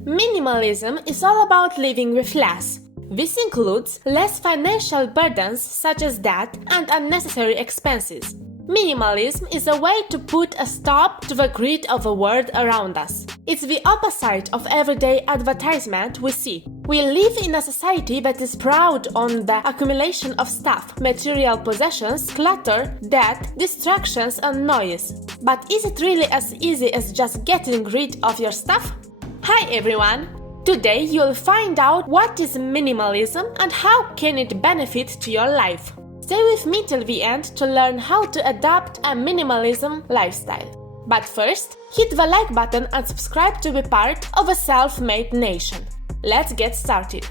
Minimalism is all about living with less. This includes less financial burdens such as debt and unnecessary expenses. Minimalism is a way to put a stop to the greed of the world around us. It's the opposite of everyday advertisement we see. We live in a society that is proud on the accumulation of stuff, material possessions, clutter, debt, distractions and noise. But is it really as easy as just getting rid of your stuff? Hi everyone! Today you'll find out what is minimalism and how can it benefit to your life. Stay with me till the end to learn how to adopt a minimalism lifestyle. But first, hit the like button and subscribe to be part of a self-made nation. Let's get started.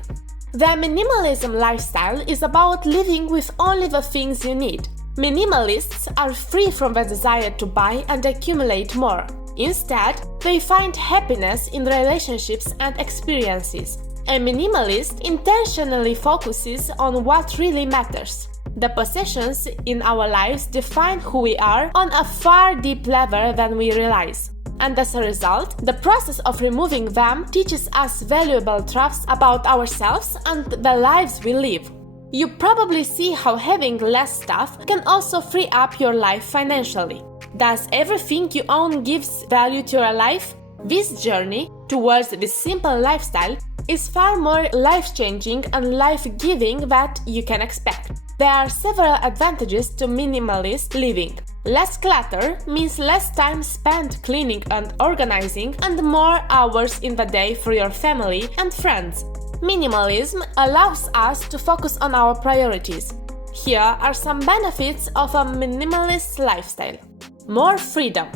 The minimalism lifestyle is about living with only the things you need. Minimalists are free from the desire to buy and accumulate more. Instead, they find happiness in relationships and experiences. A minimalist intentionally focuses on what really matters. The possessions in our lives define who we are on a far deep level than we realize. And as a result, the process of removing them teaches us valuable truths about ourselves and the lives we live. You probably see how having less stuff can also free up your life financially. Does everything you own gives value to your life? This journey towards this simple lifestyle is far more life-changing and life-giving than you can expect. There are several advantages to minimalist living. Less clutter means less time spent cleaning and organizing and more hours in the day for your family and friends. Minimalism allows us to focus on our priorities. Here are some benefits of a minimalist lifestyle. More freedom.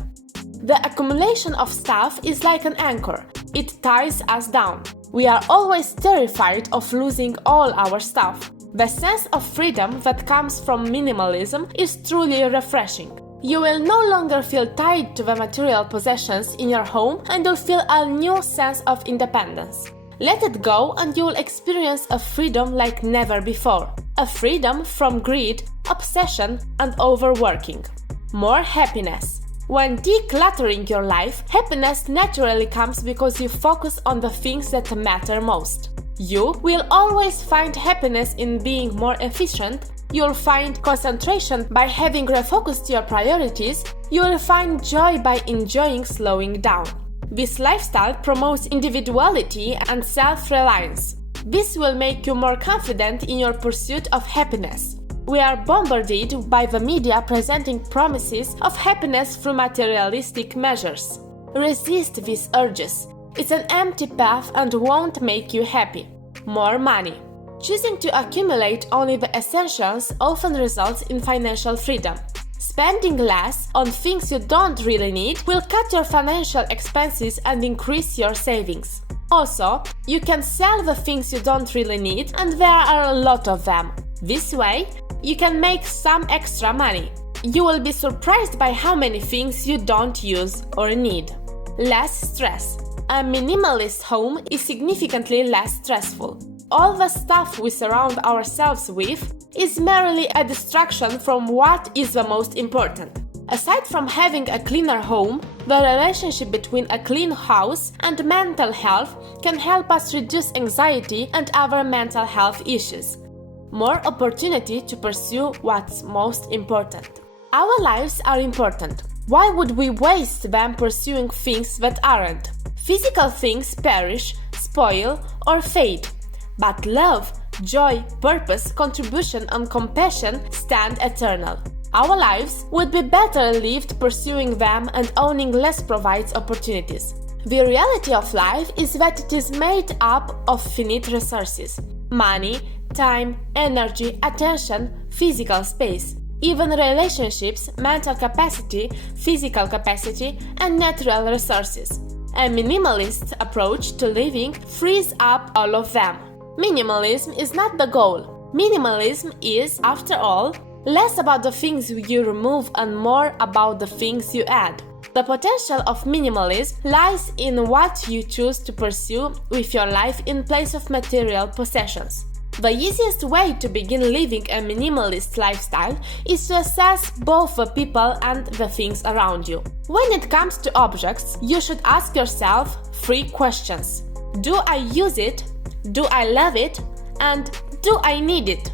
The accumulation of stuff is like an anchor. It ties us down. We are always terrified of losing all our stuff. The sense of freedom that comes from minimalism is truly refreshing. You will no longer feel tied to the material possessions in your home and you'll feel a new sense of independence. Let it go and you will experience a freedom like never before. A freedom from greed, obsession and overworking. More happiness. When decluttering your life, happiness naturally comes because you focus on the things that matter most. You will always find happiness in being more efficient. You'll find concentration by having refocused your priorities. You'll find joy by enjoying slowing down. This lifestyle promotes individuality and self-reliance. This will make you more confident in your pursuit of happiness. We are bombarded by the media presenting promises of happiness through materialistic measures. Resist these urges. It's an empty path and won't make you happy. More money. Choosing to accumulate only the essentials often results in financial freedom. Spending less on things you don't really need will cut your financial expenses and increase your savings. Also, you can sell the things you don't really need, and there are a lot of them. This way, you can make some extra money. You will be surprised by how many things you don't use or need. Less stress. A minimalist home is significantly less stressful. All the stuff we surround ourselves with is merely a distraction from what is the most important. Aside from having a cleaner home, the relationship between a clean house and mental health can help us reduce anxiety and other mental health issues. More opportunity to pursue what's most important. Our lives are important. Why would we waste them pursuing things that aren't? Physical things perish, spoil, or fade. But love, joy, purpose, contribution, and compassion stand eternal. Our lives would be better lived pursuing them, and owning less provides opportunities. The reality of life is that it is made up of finite resources: money, time, energy, attention, physical space, even relationships, mental capacity, physical capacity, and natural resources. A minimalist approach to living frees up all of them. Minimalism is not the goal. Minimalism is, after all, less about the things you remove and more about the things you add. The potential of minimalism lies in what you choose to pursue with your life in place of material possessions. The easiest way to begin living a minimalist lifestyle is to assess both the people and the things around you. When it comes to objects, you should ask yourself 3 questions. Do I use it? Do I love it? And do I need it?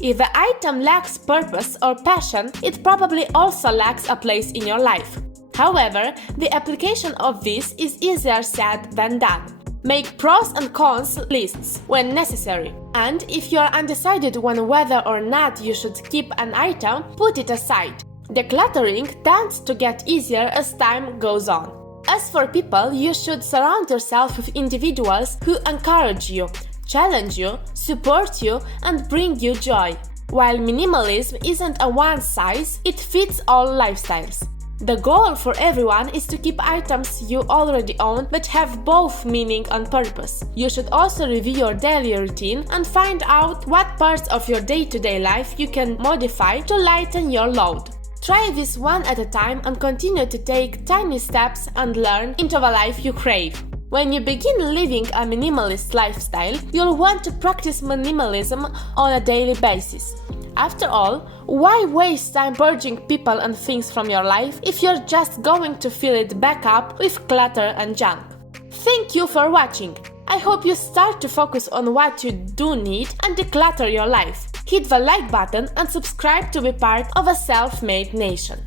If the item lacks purpose or passion, it probably also lacks a place in your life. However, the application of this is easier said than done. Make pros and cons lists when necessary. And if you are undecided on whether or not you should keep an item, put it aside. Decluttering tends to get easier as time goes on. As for people, you should surround yourself with individuals who encourage you, challenge you, support you, and bring you joy. While minimalism isn't a one-size-fits-all lifestyles. The goal for everyone is to keep items you already own but have both meaning and purpose. You should also review your daily routine and find out what parts of your day-to-day life you can modify to lighten your load. Try this one at a time and continue to take tiny steps and learn into the life you crave. When you begin living a minimalist lifestyle, you'll want to practice minimalism on a daily basis. After all, why waste time purging people and things from your life if you're just going to fill it back up with clutter and junk? Thank you for watching. I hope you start to focus on what you do need and declutter your life. Hit the like button and subscribe to be part of a self-made nation.